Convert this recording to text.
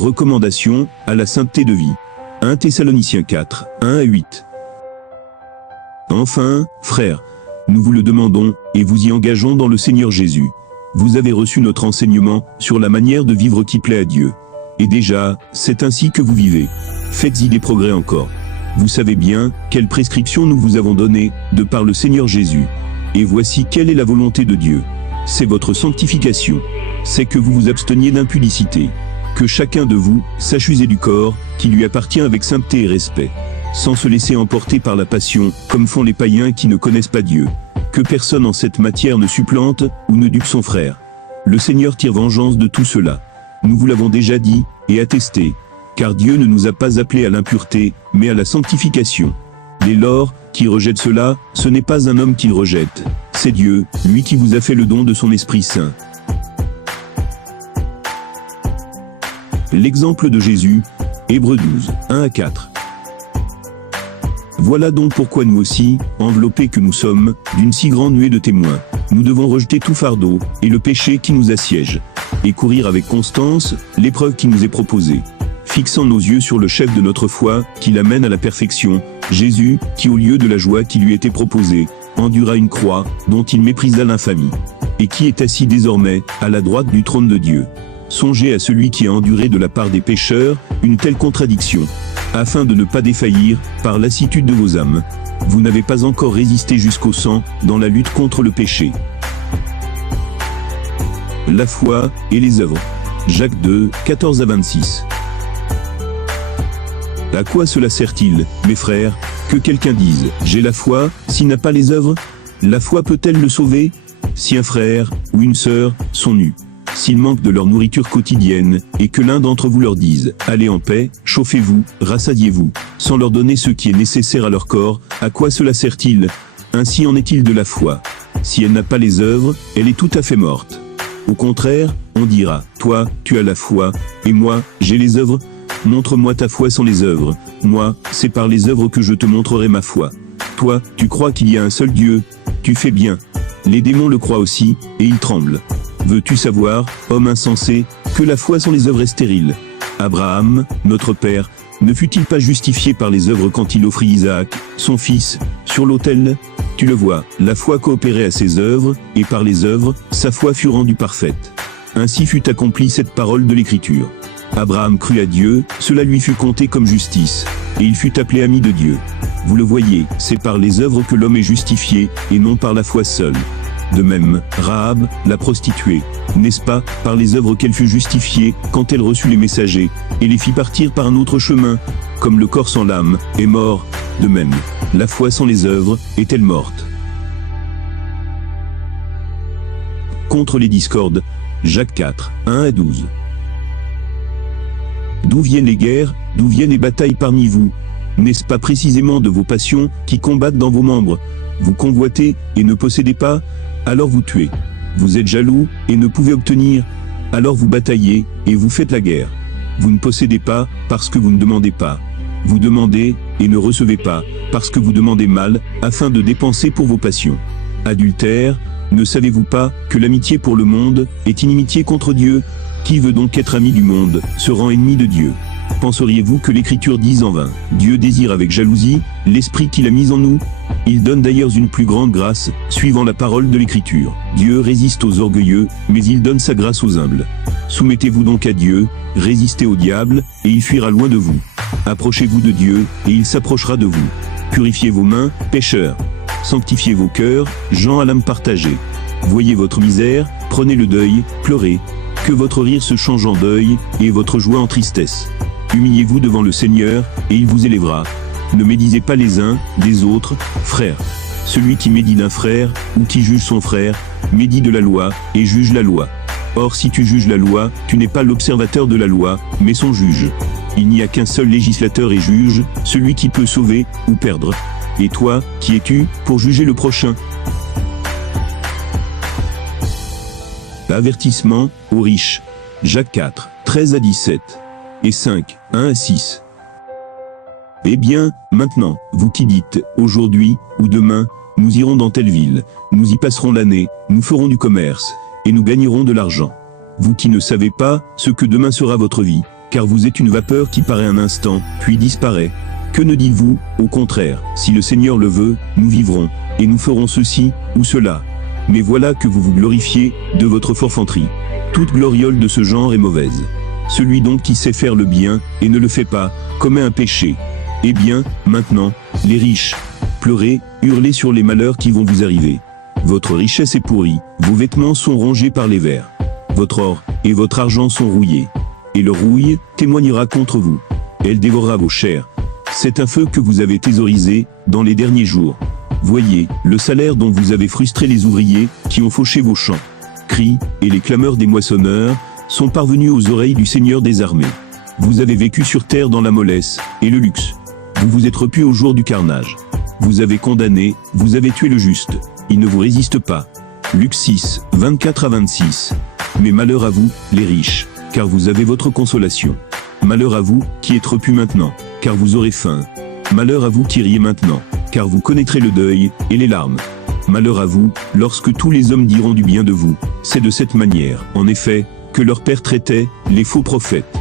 Recommandation à la sainteté de vie. 1 Thessaloniciens 4, 1 à 8. Enfin, frères, nous vous le demandons, et vous y engageons dans le Seigneur Jésus. Vous avez reçu notre enseignement sur la manière de vivre qui plaît à Dieu. Et déjà, c'est ainsi que vous vivez. Faites-y des progrès encore. Vous savez bien quelles prescriptions nous vous avons données, de par le Seigneur Jésus. Et voici quelle est la volonté de Dieu. C'est votre sanctification. C'est que vous vous absteniez d'impudicité. Que chacun de vous sache user du corps, qui lui appartient avec sainteté et respect, sans se laisser emporter par la passion, comme font les païens qui ne connaissent pas Dieu. Que personne en cette matière ne supplante, ou ne dupe son frère. Le Seigneur tire vengeance de tout cela. Nous vous l'avons déjà dit, et attesté. Car Dieu ne nous a pas appelés à l'impureté, mais à la sanctification. Dès lors, qui rejette cela, ce n'est pas un homme qui le rejette. C'est Dieu, lui qui vous a fait le don de son Esprit Saint. L'exemple de Jésus, Hébreux 12, 1 à 4. Voilà donc pourquoi nous aussi, enveloppés que nous sommes, d'une si grande nuée de témoins, nous devons rejeter tout fardeau, et le péché qui nous assiège, et courir avec constance l'épreuve qui nous est proposée, fixant nos yeux sur le chef de notre foi, qui l'amène à la perfection, Jésus, qui au lieu de la joie qui lui était proposée, endura une croix, dont il méprisa l'infamie, et qui est assis désormais, à la droite du trône de Dieu. Songez à celui qui a enduré de la part des pécheurs, une telle contradiction, afin de ne pas défaillir, par lassitude de vos âmes. Vous n'avez pas encore résisté jusqu'au sang, dans la lutte contre le péché. La foi, et les œuvres. Jacques 2, 14 à 26. À quoi cela sert-il, mes frères, que quelqu'un dise « J'ai la foi », s'il n'a pas les œuvres? La foi peut-elle le sauver? Si un frère, ou une sœur, sont nus, s'ils manquent de leur nourriture quotidienne, et que l'un d'entre vous leur dise « Allez en paix, chauffez-vous, rassasiez-vous », sans leur donner ce qui est nécessaire à leur corps, à quoi cela sert-il? Ainsi en est-il de la foi. Si elle n'a pas les œuvres, elle est tout à fait morte. Au contraire, on dira « Toi, tu as la foi, et moi, j'ai les œuvres ». Montre-moi ta foi sans les œuvres. Moi, c'est par les œuvres que je te montrerai ma foi. Toi, tu crois qu'il y a un seul Dieu. Tu fais bien. Les démons le croient aussi, et ils tremblent. Veux-tu savoir, homme insensé, que la foi sans les œuvres est stérile? Abraham, notre père, ne fut-il pas justifié par les œuvres quand il offrit Isaac, son fils, sur l'autel? Tu le vois, la foi coopérait à ses œuvres, et par les œuvres, sa foi fut rendue parfaite. Ainsi fut accomplie cette parole de l'Écriture. Abraham crut à Dieu, cela lui fut compté comme justice, et il fut appelé ami de Dieu. Vous le voyez, c'est par les œuvres que l'homme est justifié, et non par la foi seule. De même, Rahab, la prostituée, n'est-ce pas, par les œuvres qu'elle fut justifiée, quand elle reçut les messagers, et les fit partir par un autre chemin, comme le corps sans l'âme, est mort, de même, la foi sans les œuvres, est-elle morte. Contre les discordes, Jacques 4, 1 à 12. D'où viennent les guerres, d'où viennent les batailles parmi vous? N'est-ce pas précisément de vos passions qui combattent dans vos membres? Vous convoitez et ne possédez pas, alors vous tuez. Vous êtes jaloux et ne pouvez obtenir, alors vous bataillez et vous faites la guerre. Vous ne possédez pas parce que vous ne demandez pas. Vous demandez et ne recevez pas parce que vous demandez mal afin de dépenser pour vos passions. Adultère, ne savez-vous pas que l'amitié pour le monde est inimitié contre Dieu? Qui veut donc être ami du monde, se rend ennemi de Dieu. Penseriez-vous que l'Écriture dise en vain, Dieu désire avec jalousie l'Esprit qu'il a mis en nous? Il donne d'ailleurs une plus grande grâce, suivant la parole de l'Écriture. Dieu résiste aux orgueilleux, mais il donne sa grâce aux humbles. Soumettez-vous donc à Dieu, résistez au diable, et il fuira loin de vous. Approchez-vous de Dieu, et il s'approchera de vous. Purifiez vos mains, pécheurs. Sanctifiez vos cœurs, gens à l'âme partagée. Voyez votre misère, prenez le deuil, pleurez. Que votre rire se change en deuil, et votre joie en tristesse. Humiliez-vous devant le Seigneur, et il vous élèvera. Ne médisez pas les uns des autres, frères. Celui qui médit d'un frère, ou qui juge son frère, médit de la loi, et juge la loi. Or si tu juges la loi, tu n'es pas l'observateur de la loi, mais son juge. Il n'y a qu'un seul législateur et juge, celui qui peut sauver, ou perdre. Et toi, qui es-tu, pour juger le prochain? Avertissement aux riches. Jacques 4, 13 à 17. Et 5, 1 à 6. Eh bien, maintenant, vous qui dites, aujourd'hui, ou demain, nous irons dans telle ville, nous y passerons l'année, nous ferons du commerce, et nous gagnerons de l'argent. Vous qui ne savez pas ce que demain sera votre vie, car vous êtes une vapeur qui paraît un instant, puis disparaît. Que ne dites-vous? Au contraire, si le Seigneur le veut, nous vivrons, et nous ferons ceci, ou cela. Mais voilà que vous vous glorifiez de votre forfanterie. Toute gloriole de ce genre est mauvaise. Celui donc qui sait faire le bien, et ne le fait pas, commet un péché. Eh bien, maintenant, les riches, pleurez, hurlez sur les malheurs qui vont vous arriver. Votre richesse est pourrie, vos vêtements sont rongés par les vers. Votre or et votre argent sont rouillés. Et leur rouille témoignera contre vous. Elle dévorera vos chairs. C'est un feu que vous avez thésaurisé dans les derniers jours. Voyez le salaire dont vous avez frustré les ouvriers qui ont fauché vos champs. Cris et les clameurs des moissonneurs sont parvenus aux oreilles du Seigneur des armées. Vous avez vécu sur terre dans la mollesse et le luxe. Vous vous êtes repus au jour du carnage. Vous avez condamné, vous avez tué le juste. Il ne vous résiste pas. Luc 6, 24 à 26. Mais malheur à vous, les riches, car vous avez votre consolation. Malheur à vous, qui êtes repus maintenant, car vous aurez faim. Malheur à vous qui riez maintenant, car vous connaîtrez le deuil et les larmes. Malheur à vous, lorsque tous les hommes diront du bien de vous. C'est de cette manière, en effet, que leur père traitait les faux prophètes.